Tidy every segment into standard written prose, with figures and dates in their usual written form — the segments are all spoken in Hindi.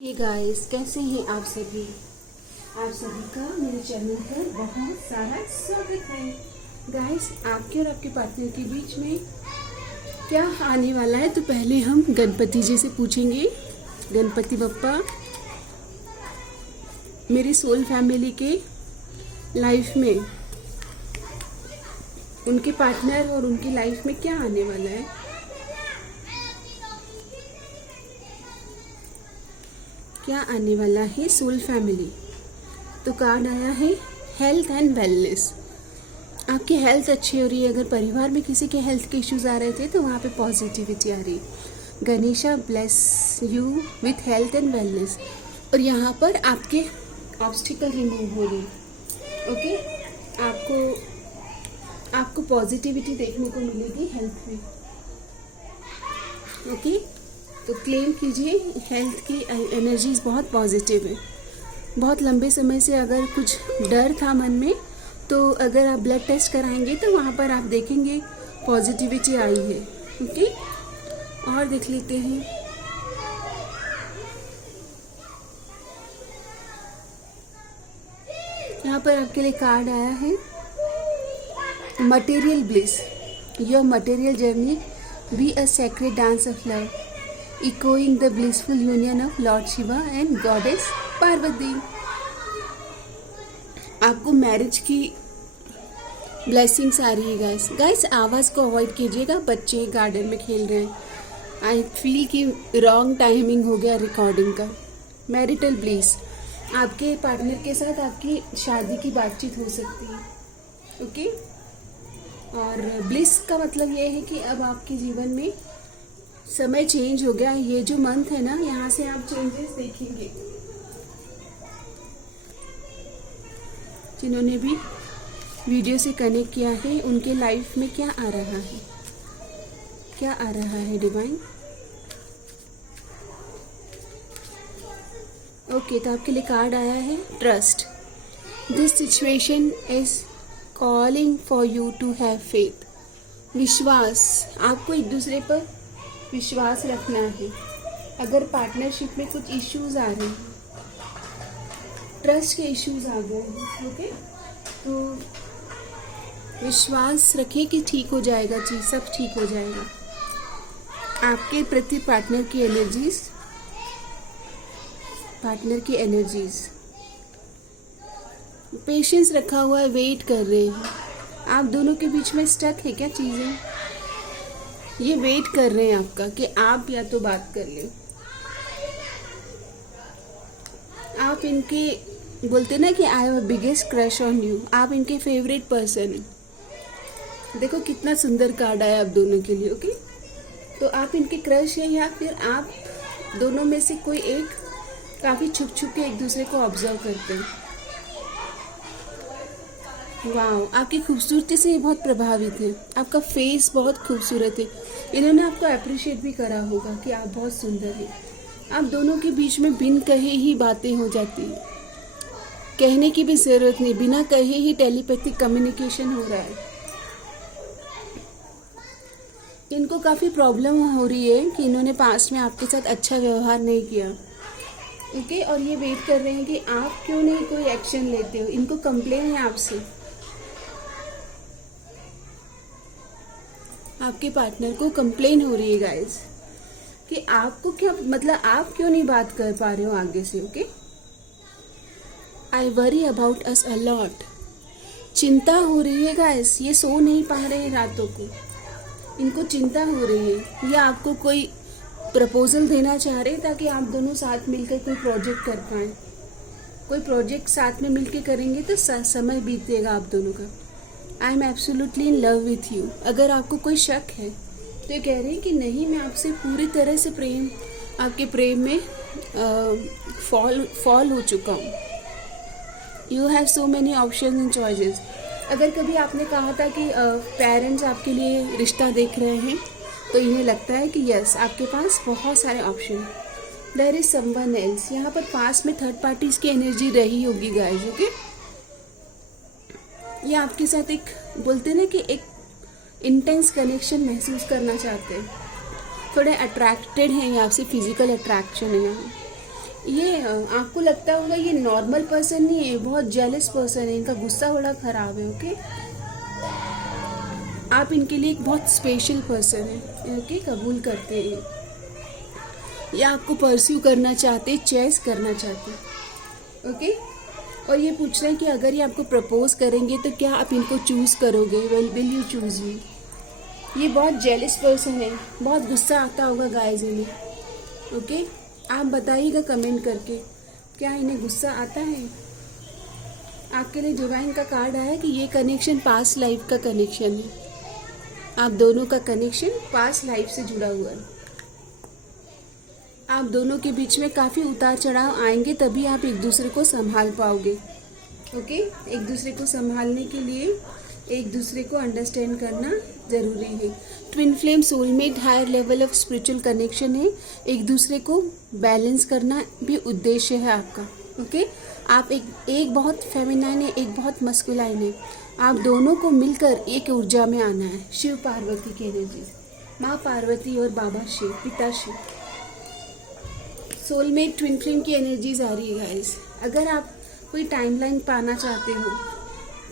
हे गाइस, कैसे हैं आप सभी। आप सभी का मेरे चैनल पर बहुत सारा स्वागत है। गाइस, आपके और आपके पार्टनर के बीच में क्या आने वाला है, तो पहले हम गणपति जी से पूछेंगे। गणपति बप्पा, मेरी सोल फैमिली के लाइफ में उनके पार्टनर और उनकी लाइफ में क्या आने वाला है। क्या आने वाला है सोल फैमिली। तो कार्ड आया है हेल्थ एंड वेलनेस। आपकी हेल्थ अच्छी हो रही है। अगर परिवार में किसी के हेल्थ के इश्यूज आ रहे थे तो वहाँ पे पॉजिटिविटी आ रही। Ganesha bless you with health and wellness. और यहाँ पर आपके ऑब्स्टिकल रिमूव हो रही। ओके, आपको पॉजिटिविटी देखने को मिलेगी हेल्थ में। ओके, तो क्लेम कीजिए, हेल्थ की एनर्जीज बहुत पॉजिटिव है। बहुत लंबे समय से अगर कुछ डर था मन में, तो अगर आप ब्लड टेस्ट कराएंगे तो वहाँ पर आप देखेंगे पॉजिटिविटी आई है। ओके, और देख लेते हैं। यहाँ पर आपके लिए कार्ड आया है material bliss. Your material journey be a secret dance of love, echoing the blissful union of Lord Shiva and Goddess Parvati। आपको मैरिज की ब्लेसिंग्स आ रही है गाइस। आवाज़ को अवॉइड कीजिएगा, बच्चे गार्डन में खेल रहे हैं। आई फील कि रॉन्ग टाइमिंग हो गया रिकॉर्डिंग का। मैरिटल ब्लिस, आपके पार्टनर के साथ आपकी शादी की बातचीत हो सकती है। ओके, और ब्लिस का मतलब ये है कि अब आपके जीवन में समय चेंज हो गया। ये जो मंथ है ना, यहाँ से आप चेंजेस देखेंगे। जिन्होंने भी वीडियो से कनेक्ट किया है, उनके लाइफ में क्या आ रहा है, क्या आ रहा है डिवाइन। ओके, तो आपके लिए कार्ड आया है trust. This situation is calling for you to have faith. विश्वास, आपको एक दूसरे पर विश्वास रखना है। अगर पार्टनरशिप में कुछ इश्यूज आ रहे हैं, ट्रस्ट के इश्यूज आ गए हैं, ओके, तो विश्वास रखिए कि ठीक हो जाएगा, चीज सब ठीक हो जाएगा। आपके प्रति पार्टनर की एनर्जीज पेशेंस रखा हुआ है, वेट कर रहे हैं। आप दोनों के बीच में स्टक है क्या चीजें, ये वेट कर रहे हैं आपका कि आप या तो बात कर लें। आप इनके बोलते ना कि I have a biggest crush on you, आप इनके फेवरेट पर्सन हैं। देखो कितना सुंदर कार्ड आया आप दोनों के लिए। ओके, तो आप इनके क्रश हैं या फिर आप दोनों में से कोई एक काफी छुप छुप के एक दूसरे को ऑब्जर्व करते हैं। वाओ, आपकी खूबसूरती से ये बहुत प्रभावित है। आपका फेस बहुत खूबसूरत है। इन्होंने आपको अप्रिशिएट भी करा होगा कि आप बहुत सुंदर हैं। आप दोनों के बीच में बिन कहे ही बातें हो जाती हैं, कहने की भी जरूरत नहीं, बिना कहे ही टेलीपैथिक कम्युनिकेशन हो रहा है। इनको काफ़ी प्रॉब्लम हो रही है कि इन्होंने पास्ट में आपके साथ अच्छा व्यवहार नहीं किया। ओके, और ये वेट कर रहे हैं कि आप क्यों नहीं कोई एक्शन लेते हो। इनको कंप्लेन है आपसे, आपके पार्टनर को कंप्लेन हो रही है गाइस कि आपको क्या मतलब, आप क्यों नहीं बात कर पा रहे हो आगे से। Okay, I worry about us a lot. चिंता हो रही है गाइस, ये सो नहीं पा रहे हैं रातों को, इनको चिंता हो रही है। या आपको कोई प्रपोजल देना चाह रहे हैं ताकि आप दोनों साथ मिलकर कोई प्रोजेक्ट कर पाए। कोई प्रोजेक्ट साथ में मिलकर करेंगे तो समय बीतेगा आप दोनों का। I am absolutely in love with you. अगर आपको कोई शक है तो ये कह रहे हैं कि नहीं, मैं आपसे पूरी तरह से आपके प्रेम में फॉल हो चुका हूँ। You have so many option and choices. अगर कभी आपने कहा था कि पेरेंट्स आपके लिए रिश्ता देख रहे हैं, तो इन्हें लगता है कि यस, आपके पास बहुत सारे option. There is someone else. यहाँ पर पास में थर्ड पार्टीज की एनर्जी रही होगी गाइस। ओके, ये आपके साथ एक बोलते ना कि एक इंटेंस कनेक्शन महसूस करना चाहते हैं। थोड़े अट्रैक्टेड हैं, यहाँ से फिजिकल अट्रैक्शन है यहाँ। ये आपको लगता होगा ये नॉर्मल पर्सन नहीं है, बहुत जेलस पर्सन है, इनका गुस्सा बड़ा खराब है। ओके, आप इनके लिए एक बहुत स्पेशल पर्सन है। ओके, कबूल करते हैं ये आपको परस्यू करना चाहते, चेस करना चाहते। ओके, और ये पूछ रहे हैं कि अगर ये आपको प्रपोज करेंगे तो क्या आप इनको चूज करोगे, विल यू चूज मी। ये बहुत जेलस पर्सन है, बहुत गुस्सा आता होगा गाइस इन्हें। ओके, आप बताइएगा कमेंट करके क्या इन्हें गुस्सा आता है। आपके लिए डिवाइन का कार्ड आया कि ये कनेक्शन पास्ट लाइफ का कनेक्शन है, आप दोनों का कनेक्शन पास्ट लाइफ से जुड़ा हुआ है। आप दोनों के बीच में काफ़ी उतार चढ़ाव आएंगे, तभी आप एक दूसरे को संभाल पाओगे। ओके, एक दूसरे को संभालने के लिए एक दूसरे को अंडरस्टैंड करना ज़रूरी है। Twin flame, soulmate, higher level of spiritual connection है। एक दूसरे को बैलेंस करना भी उद्देश्य है आपका। ओके, आप एक बहुत फेमिनाइन है, एक बहुत मस्कुलाइन है। आप दोनों को मिलकर एक ऊर्जा में आना है। शिव पार्वती की एनर्जी, माँ पार्वती और बाबा शिव, पिता शिव। सोलमेट, ट्विन फ्लेम की एनर्जीज आ रही है गाइस। अगर आप कोई टाइमलाइन पाना चाहते हो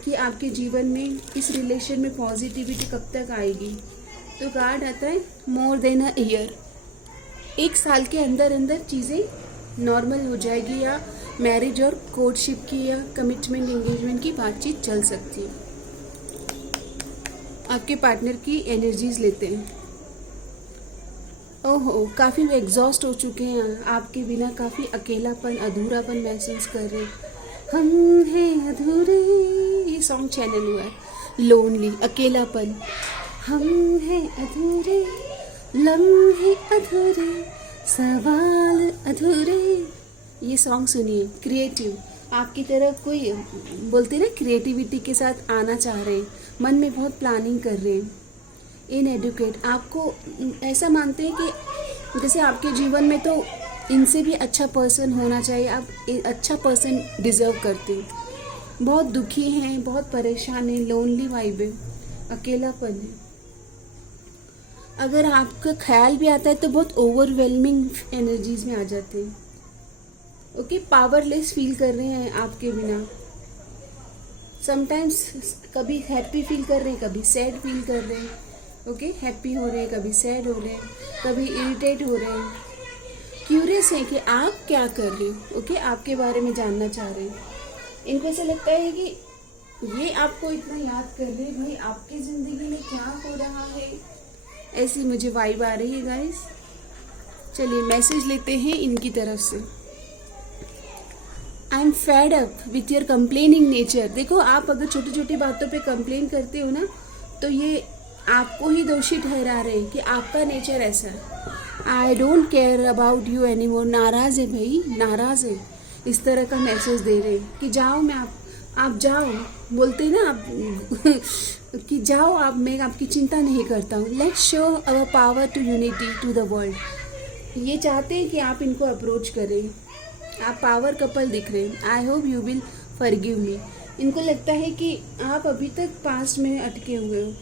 कि आपके जीवन में इस रिलेशन में पॉजिटिविटी कब तक आएगी, तो कार्ड आता है मोर देन अ ईयर। एक साल के अंदर अंदर चीज़ें नॉर्मल हो जाएगी, या मैरिज और कोर्टशिप की या कमिटमेंट एंगेजमेंट की बातचीत चल सकती है। आपके पार्टनर की एनर्जीज लेते हैं। ओहो, काफ़ी एग्जॉस्ट हो चुके हैं, आपके बिना काफ़ी अकेलापन, अधूरापन महसूस कर रहे हैं। हम हैं अधूरे, ये सॉन्ग चैनल हुआ है। लोनली, अकेलापन। हम हैं अधूरे, लम्हे अधूरे, सवाल अधूरे, ये सॉन्ग सुनिए। क्रिएटिव, आपकी तरफ कोई बोलते ना क्रिएटिविटी के साथ आना चाह रहे हैं, मन में बहुत प्लानिंग कर रहे हैं। इन एडुकेट, आपको ऐसा मानते हैं कि जैसे आपके जीवन में तो इनसे भी अच्छा पर्सन होना चाहिए, आप अच्छा पर्सन डिजर्व करते हैं। बहुत दुखी हैं, बहुत परेशान हैं, लोनली वाइब है, अकेलापन है। अगर आपका ख्याल भी आता है तो बहुत ओवरवेलमिंग एनर्जीज में आ जाते हैं। ओके, पावरलेस फील कर रहे हैं आपके बिना। समटाइम्स कभी हैप्पी फील कर रहे हैं, कभी सैड फील कर रहे हैं। ओके, हैप्पी हो रहे हैं, कभी सैड हो रहे हैं, कभी इरिटेट हो रहे हैं। क्यूरियस है कि आप क्या कर रहे हो। ओके, आपके बारे में जानना चाह रहे हैं। इनको ऐसा लगता है कि ये आपको इतना याद कर रहे हैं, भाई आपकी ज़िंदगी में क्या हो रहा है, ऐसी मुझे वाइब आ रही है गाइस। चलिए मैसेज लेते हैं इनकी तरफ से। I am fed up with your complaining nature. देखो, आप अगर छोटी छोटी बातों पे कंप्लेन करते हो ना, तो ये आपको ही दोषी ठहरा रहे हैं कि आपका नेचर ऐसा है। I don't care about you any more. नाराज़ है भाई, नाराज़ है, इस तरह का मैसेज दे रहे हैं कि जाओ, मैं आप जाओ, बोलते ना आप कि जाओ आप, मैं आपकी चिंता नहीं करता हूँ। Let's show our power to unity to the world. ये चाहते हैं कि आप इनको अप्रोच करें। आप पावर कपल दिख रहे हैं। I hope you will forgive me. इनको लगता है कि आप अभी तक पास्ट में अटके हुए हो।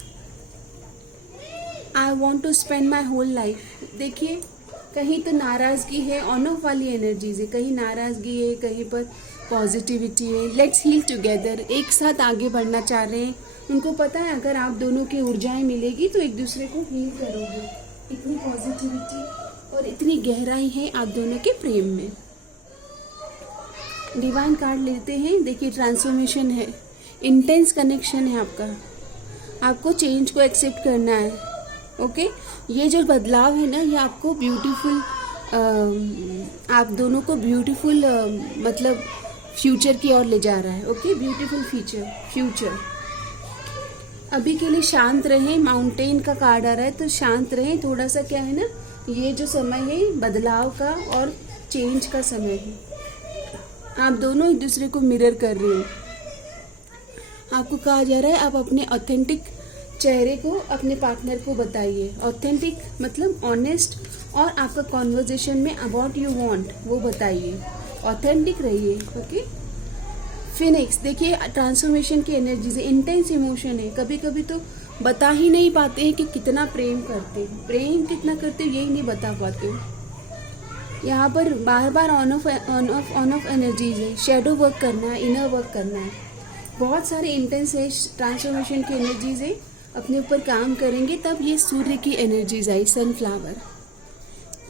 I want to spend my whole life. देखिए, कहीं तो नाराज़गी है, ऑन ऑफ वाली एनर्जीज है, कहीं नाराज़गी है, कहीं पर पॉजिटिविटी है। लेट्स हील टुगेदर, एक साथ आगे बढ़ना चाह रहे हैं। उनको पता है अगर आप दोनों की ऊर्जाएं मिलेगी तो एक दूसरे को हील करोगे। इतनी पॉजिटिविटी और इतनी गहराई है आप दोनों के प्रेम में। डिवाइन कार्ड लेते हैं। देखिए, ट्रांसफॉर्मेशन है, इंटेंस कनेक्शन है आपका। आपको चेंज को एक्सेप्ट करना है। ओके, ये जो बदलाव है ना, ये आपको ब्यूटीफुल, आप दोनों को ब्यूटीफुल मतलब फ्यूचर की ओर ले जा रहा है। Okay, beautiful future. अभी के लिए शांत रहें। माउंटेन का कार्ड आ रहा है, तो शांत रहें। थोड़ा सा क्या है ना, ये जो समय है बदलाव का और चेंज का समय है। आप दोनों एक दूसरे को मिरर कर रहे हो। आपको कहा जा रहा है आप अपने ऑथेंटिक चेहरे को अपने पार्टनर को बताइए। ऑथेंटिक मतलब ऑनेस्ट, और आपका कॉन्वर्जेशन में अबाउट यू वांट वो बताइए। ऑथेंटिक रहिए। ओके, फिनिक्स, देखिए ट्रांसफॉर्मेशन की एनर्जी से इंटेंस इमोशन है। कभी कभी तो बता ही नहीं पाते हैं कि कितना प्रेम करते हैं, प्रेम कितना करते हो यही नहीं बता पाते हो। यहाँ पर बार बार ऑन ऑफ एनर्जीज है, शेडो वर्क करना है, इनर वर्क करना है, बहुत सारे इंटेंस है, ट्रांसफॉर्मेशन की एनर्जीज है, अपने ऊपर काम करेंगे तब ये सूर्य की energies I, sunflower.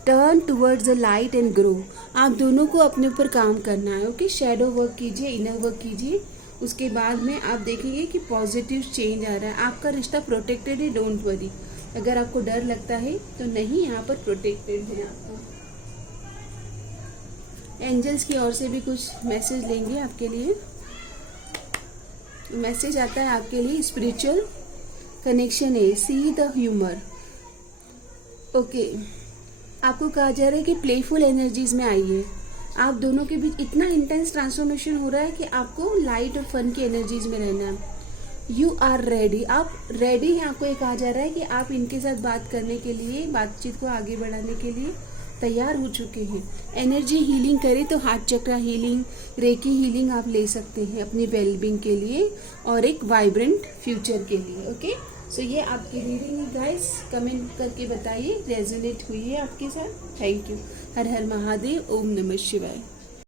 Turn towards the light and grow, आप दोनों को अपने ऊपर काम करना है। ओके, शेडो वर्क कीजिए, इनर वर्क कीजिए, उसके बाद में आप देखेंगे कि पॉजिटिव चेंज आ रहा है। आपका रिश्ता प्रोटेक्टेड है, डोंट वरी। अगर आपको डर लगता है तो नहीं, यहाँ पर प्रोटेक्टेड है आपका। एंजल्स की ओर से भी कुछ मैसेज लेंगे आपके लिए। मैसेज आता है आपके लिए, स्पिरिचुअल कनेक्शन है, सी द ह्यूमर। ओके, आपको कहा जा रहा है कि प्लेफुल एनर्जीज में आइए। आप दोनों के बीच इतना इंटेंस ट्रांसफॉर्मेशन हो रहा है कि आपको लाइट और फन की एनर्जीज में रहना है। यू आर रेडी, आप रेडी हैं। आपको ये कहा जा रहा है कि आप इनके साथ बात करने के लिए, बातचीत को आगे बढ़ाने के लिए तैयार हो चुके हैं। एनर्जी हीलिंग करें तो हार्ट चक्रा हीलिंग, रेकी हीलिंग आप ले सकते हैं अपनी वेलबींग के लिए और एक वाइब्रेंट फ्यूचर के लिए। ओके, सो ये आपकी रीडिंग है गाइस। कमेंट करके बताइए रेजोनेट हुई है आपके साथ। Thank you. हर हर महादेव, ओम नमः शिवाय।